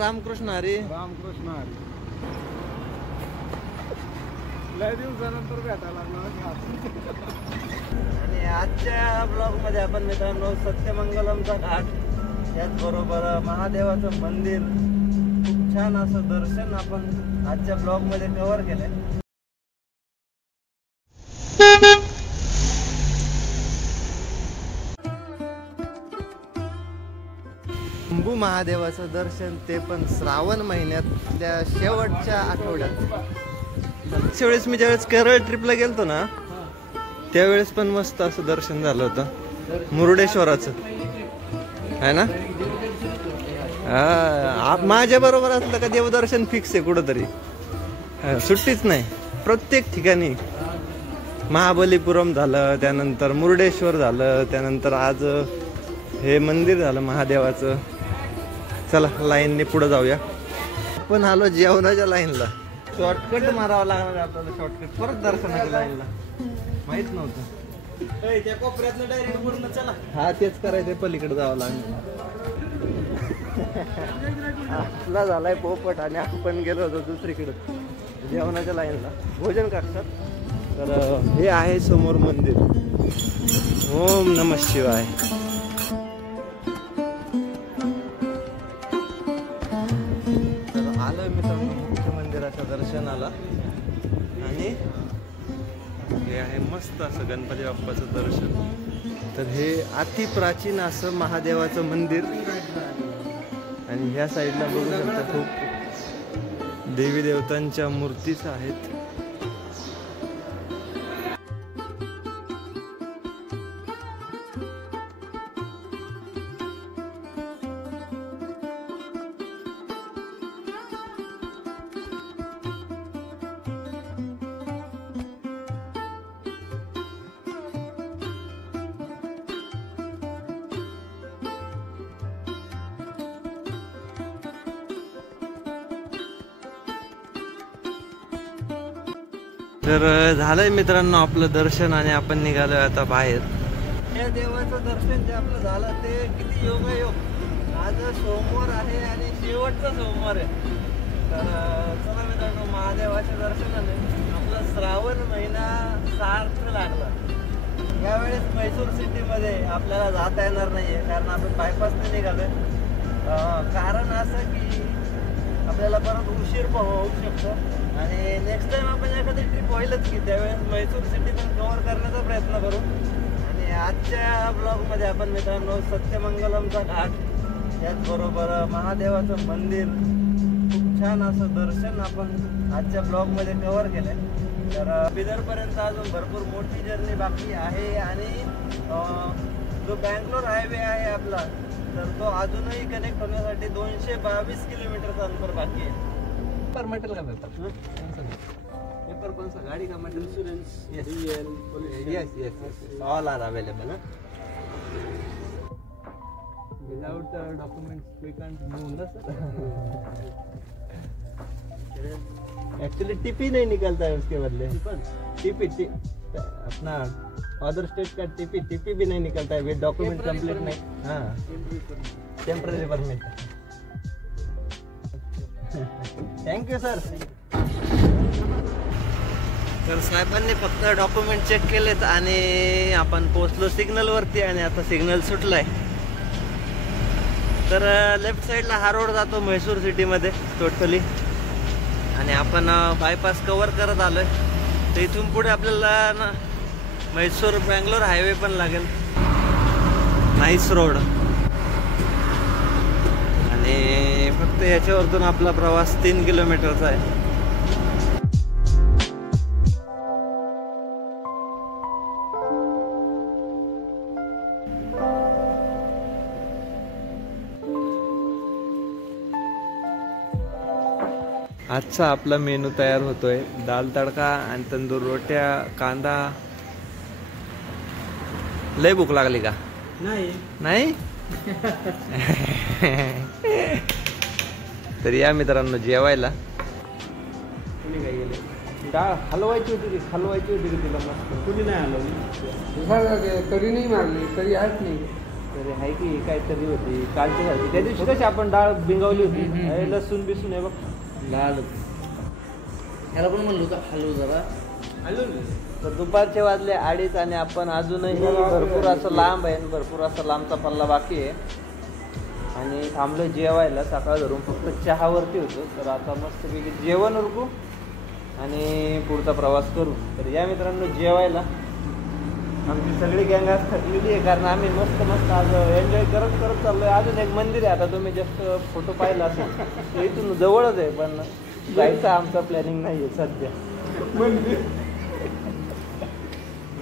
रामकृष्ण हरी. रामकृष्ण हरी. लय दिवसानंतर भेटायला लागला. आणि आजच्या ब्लॉग मध्ये आपण मित्रांनो सत्यमंगलमचा घाट, त्याचबरोबर महादेवाचं मंदिर, खूप छान असं दर्शन आपण आजच्या ब्लॉग मध्ये कव्हर केलंय. शंभू महादेवाचं दर्शन, ते पण श्रावण महिन्यातल्या शेवटच्या आठवड्यात. मागच्या वेळेस मी ज्यावेळेस केरळ ट्रिपला गेलतो ना, त्यावेळेस पण मस्त असं दर्शन झालं होतं मुरुडेश्वराचं, है ना. माझ्या बरोबर असलं का देवदर्शन फिक्स आहे कुठंतरी, सुट्टीच नाही. प्रत्येक ठिकाणी महाबलीपुरम झालं, त्यानंतर मुरुडेश्वर झालं, त्यानंतर आज हे मंदिर झालं महादेवाचं. चला लाईनने पुढे जाऊया. आपण आलो जेवणाच्या लाईनला. शॉर्टकट मारावं लागणार आपल्याला, शॉर्टकट परत दर्शनाच्या लाईनला. माहित नव्हतं त्या कोपऱ्यातलं डायरेक्ट पूर्ण. चला हा तेच करायचं, पलीकडे जावं लागणार. आपला झालाय पोपट आणि आपण गेलो होतो दुसरीकडे जेवणाच्या लाईनला, भोजन कक्षात. तर हे आहे समोर मंदिर. ओम नमः शिवाय. आलोय मित्रांनो मुख्य मंदिराच्या दर्शनाला. आणि हे आहे मस्त असं गणपती बाप्पाचं दर्शन. तर हे अति प्राचीन असं महादेवाचं मंदिर. आणि ह्या साईडला बघू शकता खूप देवी देवतांच्या मूर्तीच आहेत. तर झालंय मित्रांनो आपलं दर्शन आणि आपण निघालोय आता बाहेर. या देवाचं दर्शन जे आपलं झालं ते किती योगायोग. आज सोमवार आहे आणि शेवटचा सोमवार आहे. तर चला मित्रांनो, महादेवाच्या दर्शनाने आपला श्रावण महिना सार्थ लागला. यावेळेस म्हैसूर सिटीमध्ये आपल्याला जाता येणार नाहीये, कारण आपण बायपासने निघालोय. कारण असं की आपल्याला परत उशीर होऊ शकतो. आणि नेक्स्ट टाइम आपण एखादी ट्रिप होईलच की, त्यावेळेस म्हैसूर सिटी पण कव्हर करण्याचा प्रयत्न करू. आणि आजच्या ब्लॉगमध्ये आपण मित्रांनो सत्यमंगलमचा घाट, त्याचबरोबर महादेवाचं मंदिर, खूप छान असं दर्शन आपण आजच्या ब्लॉगमध्ये कव्हर केलंय. तर बिदरपर्यंत अजून भरपूर मोठी जर्नी बाकी आहे. आणि जो बँगलोर हायवे आहे आपला, तर तो अजूनही कनेक्ट होण्यासाठी 222 किलोमीटरचं अंतर बाकी आहे. पर मेटल का पेपर पेपर कौन सा गाड़ी का metal? Insurance, yes yes all are available. Without documents we can't move ना सर. एक्चुअली टीपी नहीं निकलता है उसके बदले. टीपी अपना अदर स्टेट का टीपी भी नहीं निकलता है विद डॉक्यूमेंट कंप्लीट नहीं. हाँ टेम्पररी परमिट. Thank you sir. तर साहेबांनी फक्त डॉक्युमेंट चेक केलेत आणि आपण पोहोचलो सिग्नल वरती. आणि आता सिग्नल सुटलाय. तर लेफ्ट साईडला हा रोड जातो म्हैसूर सिटीमध्ये टोटली. आणि आपण बायपास कव्हर करत आलोय. तर इथून पुढे आपल्याला ना म्हैसूर बँगलोर हायवे पण लागेल, नाईस रोड. आणि फक्त याच्यावरतून आपला प्रवास 3 किलोमीटरचा आहे. आजचा आपला मेनू तयार होतोय. दाल तडका आणि तंदूर रोट्या, कांदा. लय भूक लागली का? नाही. तर या मित्रांनो जेवायला. तुम्ही काय गेले? डाळ हलवायची होती की तिला मस्त. कुणी नाही हलवली. तरी नाही मारली, तरी आहेच नाही. तरी आहे की काहीतरी होती कालची सारखी. त्या दिवशी कशी आपण डाळ बिंगावली होती. अरे लसूण बिसून आहे बघ लाल ह्याला पण म्हणलं होतं हलव जरा तर दुपारचे वाजले 2:30 आणि आपण अजूनही भरपूर असं लांब आहे. भरपूर असा लांबचा पल्ला बाकी आहे आणि थांबलो जेवायला. सकाळ धरून फक्त चहावरती होतो. तर आता मस्तपैकी जेवण उरकू आणि पुढचा प्रवास करू. तर या मित्रांनो जेवायला. आमची सगळी गँग आज थकलेली आहे कारण आम्ही मस्त आज एन्जॉय करत करत चाललोय. अजून एक मंदिर आहे. आता तुम्ही जस्ट फोटो पाहिला असेल ते इथून जवळच आहे पण जायचं आमचं प्लॅनिंग नाही आहे सध्या.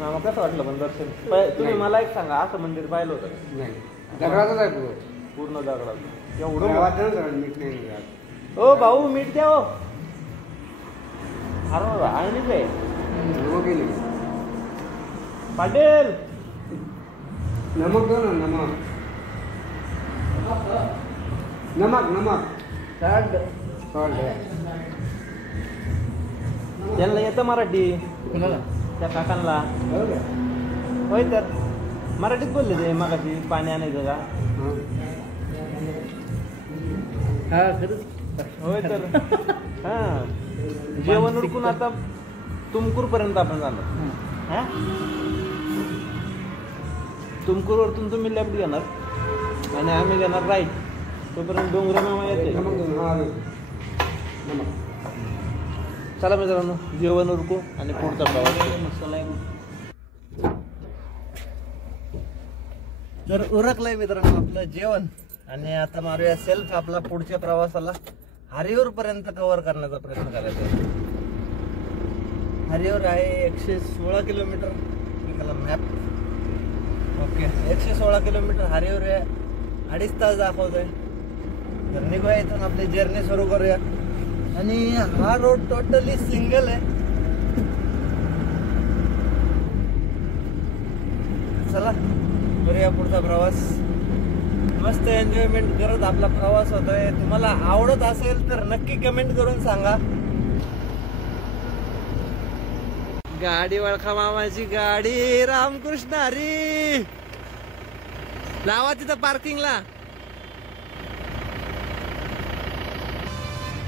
मग कसं वाटलं पण दर्शन? तुम्ही मला एक सांगा, असं मंदिर पाहिलं होतं? नाही दगडाचंच आहे पूर्ण दगडाचं. एवढं मीठ नाही घालत. हो भाऊ मीठ द्या हो. अरे आणि काय पाटील नमक दो ना. नमक नमक नमक त्यांना येतं मराठी. कुणाला त्या काकांना होय तर मराठीत बोलले ते मगाशी पाणी आणायचं का? हा खरंच होय तर हा. जेवण उरकून आता तुमकूर पर्यंत आपण झालो. हा तुमकूरवरतून तुम्ही लेफ्ट घेणार आणि आम्ही घेणार राईट. तोपर्यंत डोंगरा मामा येते. चला मित्रांनो जेवण उरकू आणि पुढचा प्रवास. मसाला तर उरकलंय मित्रांनो आपलं जेवण आणि आता मारूया सेल्फ आपला पुढच्या प्रवासाला. हरिहर पर्यंत कव्हर करण्याचा प्रयत्न करायचा आहे. हरिहर आहे 116 kilometre. Map okay 116 kilometre Harihar आहे. 2.5 तास दाखवतोय. तर निघूया इथून आपली जर्नी सुरू करूया. आणि हा रोड टोटली सिंगल आहे. चला करूया पुढचा प्रवास. मस्त एन्जॉयमेंट करत आपला प्रवास होतोय. तुम्हाला आवडत असेल तर नक्की कमेंट करून सांगा. गाडी वळखा मामाची गाडी. रामकृष्ण हरी. लावा तिथं पार्किंगला.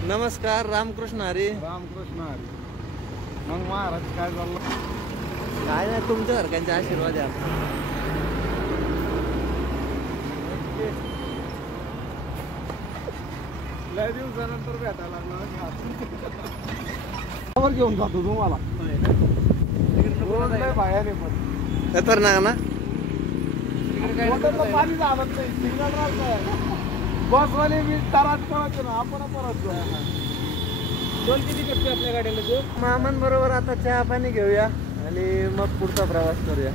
नमस्कार रामकृष्ण हरी. रामकृष्ण हरी. मग महाराज काय चाललं? काय नाही तुमच्या सारख्यांचे आशीर्वाद आहे. लय दिवसानंतर भेटायला लागला. घेऊन जातो तुम्हाला बाहेर पण खतरनाक ना. पाणी झालं नाही. सिग्नल राहत बसवाले मी तारात कळत ना. आपण परत दोन किती टप्पे आपल्या गाडीला तू मामांबरोबर आता चहा पाणी घेऊया आणि मग पुढचा प्रवास करूया.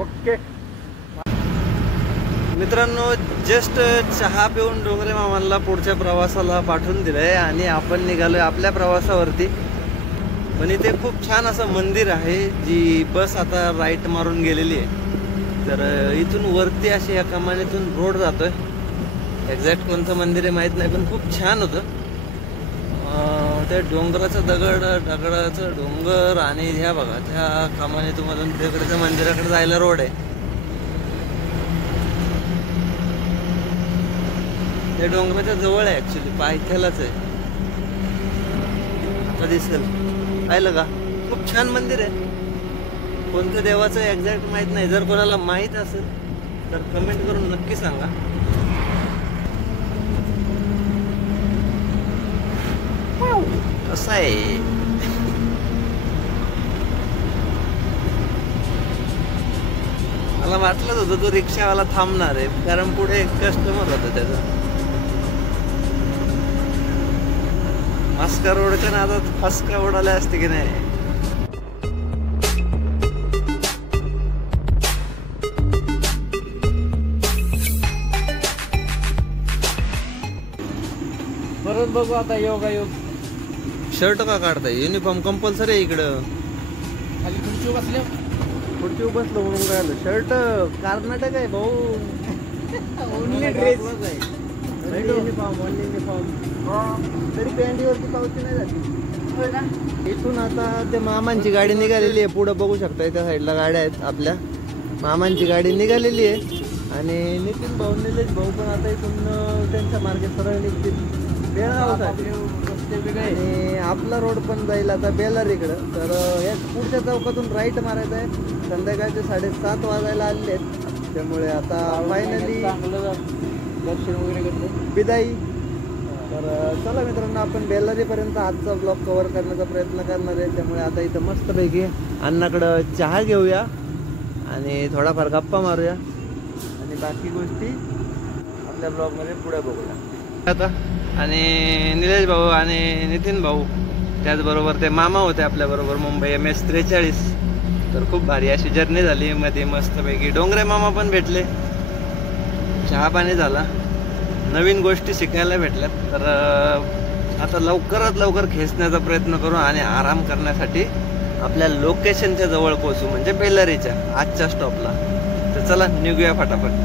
ओके मित्रांनो जस्ट चहा पिऊन डोंगरे मामांना पुढच्या प्रवासाला पाठवून दिलंय आणि आपण निघालोय आपल्या प्रवासावरती. पण इथे खूप छान असं मंदिर आहे. जी बस आता राईट मारून गेलेली आहे. तर इथून वरती अशी या कमानीतून रोड जातोय. एक्झॅक्ट कोणतं मंदिर आहे माहीत नाही पण खूप छान होतं. त्या डोंगराचं दगडाचं डोंगर आणि ह्या बघा त्या कमानीतून तिकडच्या मंदिराकडे जायला रोड आहे. त्या डोंगराच्या जवळ आहे ऍक्च्युली. पायथ्यालाच आहे. आता दिसेल पाहिलं का. खूप छान मंदिर आहे. कोणत्या देवाचं एक्झॅक्ट माहित नाही. जर कोणाला माहित असेल तर कमेंट करून नक्की सांगा. असं आहे. मला वाटलंच होतं तो रिक्षावाला थांबणार आहे कारण पुढे एक कस्टमर होता त्याचा. मस्का रोडच्या नादात फसका उडाले असते की नाही. परत बघू आता योगायोग. शर्ट का काढताय? युनिफॉर्म कंपल्सरी आहे इकडं. खाली खुर्ची बसल्या खुर्ची बसलो म्हणून राहिलं. शर्ट कर्नाटक आहे भाऊ. Only dress uniform only uniform. तरी पॅन्टीवरती पावती नाही जाते. इथून आता ते मामांची गाडी निघालेली आहे. पुढं बघू शकता त्या साईडला गाड्या आहेत आपल्या. मामांची गाडी निघालेली आहे आणि नितीन भाऊ निलेश भाऊ पण आता इथून त्यांच्या मार्गे सरळ निघतील बेळगावसाठी. आणि आपला रोड पण जाईल आता बेलारीकडं. तर या पुढच्या चौकातून राईट मारायचं आहे. संध्याकाळचे 7:30 वाजायला आलेले आहेत, त्यामुळे आता फायनली चांगलं दर्शन वगैरे करतो विदाई. तर चला मित्रांनो, आपण बेलारीपर्यंत आजचा ब्लॉग कव्हर करण्याचा प्रयत्न करणार आहे. त्यामुळे आता इथं मस्तपैकी अण्णाकडं चहा घेऊया आणि थोडाफार गप्पा मारूया आणि बाकी गोष्टी आपल्या ब्लॉगमध्ये पुढे बघूया आता. आणि निलेश भाऊ आणि नितीन भाऊ, त्याचबरोबर ते मामा होते आपल्याबरोबर मुंबई MS43. तर खूप भारी अशी जर्नी झाली मध्ये मस्तपैकी. डोंगरे मामा पण भेटले, चहा पाणी झाला, नवीन गोष्टी शिकायला भेटल्यात. तर आता लवकरात लवकर खेचण्याचा प्रयत्न करू आणि आराम करण्यासाठी आपल्या लोकेशनच्या जवळ पोहोचू, म्हणजे बेलारीच्या आजच्या स्टॉपला. तर चला निघूया फटाफट.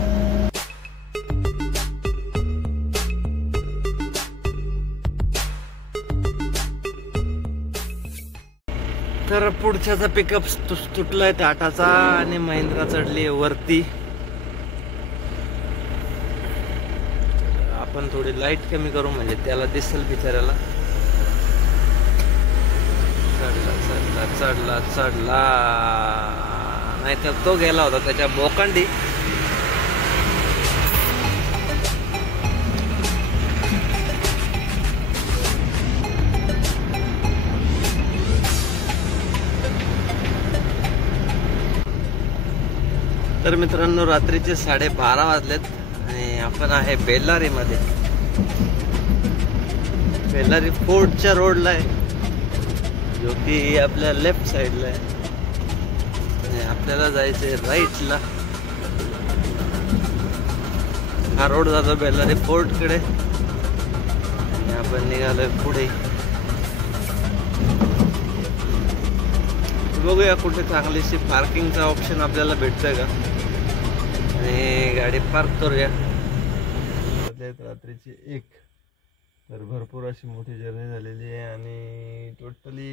तर पुढच्याचा पिकअप तुटलाय टाटाचा आणि महिंद्रा चढली वरती. आपण थोडी लाईट कमी करू म्हणजे त्याला दिसेल बिचाऱ्याला. चढला चढला चढला चढला, नाहीतर तो गेला होता त्याच्या बोकांडी. तर मित्रांनो, रात्रीचे 12:30 वाजलेत आणि आपण आहे बेलारी मध्ये. बेलारी फोर्टच्या रोडला आहे, जो की आपल्या लेफ्ट साइडला आहे. आणि आपल्याला जायचंय राईटला. हा रोड जातो बेलारी फोर्ट कडे आणि आपण निघालोय पुढे. बघूया कुठे चांगलीशी पार्किंगचा ऑप्शन आपल्याला भेटतोय का आणि गाडी पार्क करूया. रात्रीची 1. तर भरपूर अशी मोठी जर्नी झालेली आहे आणि टोटली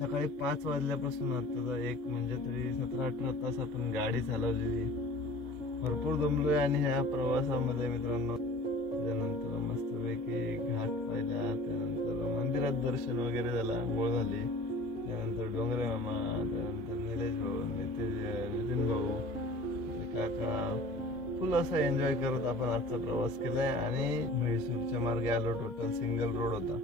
सकाळी 5 वाजल्यापासून आता 1 म्हणजे तरी 17-18 तास आपण गाडी चालवलेली. भरपूर दमलोय आणि ह्या प्रवासामध्ये मित्रांनो, त्यानंतर मस्तपैकी घाट पाहिला, त्यानंतर मंदिरात दर्शन वगैरे झालं, आंघोळ झाली, त्यानंतर डोंगरे मामा, त्यानंतर निलेश भाऊ, नितीन भाऊ, काका, फुल असा एन्जॉय करत आपण आजचा प्रवास केलाय. आणि म्हैसूरच्या मार्गे आलो. टोटल सिंगल रोड होता.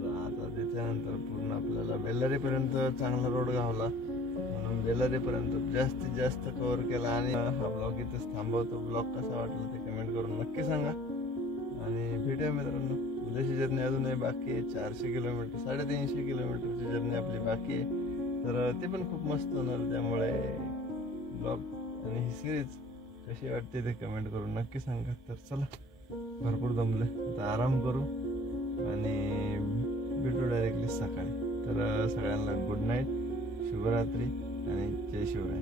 तर आता त्याच्यानंतर पूर्ण आपल्याला बेलारीपर्यंत चांगला रोड गावला, म्हणून बेलारीपर्यंत जास्तीत जास्त कव्हर केला. आणि हा ब्लॉग इथेच थांबवतो. ब्लॉग कसा वाटला ते कमेंट करून नक्की सांगा आणि भेटूया मित्रांनो. उद्याची जर्नी अजूनही बाकी आहे. 400 किलोमीटर, 350 किलोमीटरची जर्नी आपली बाकी आहे. तर ते पण खूप मस्त होणार. त्यामुळे ब्लॉग आणि ही सिरीज कशी वाटते ते कमेंट करून नक्की सांगा. तर चला, भरपूर दमले, आता आराम करू आणि भेटू डायरेक्टली सकाळी. तर सगळ्यांना गुड नाईट, शुभरात्री आणि जय शिवराय.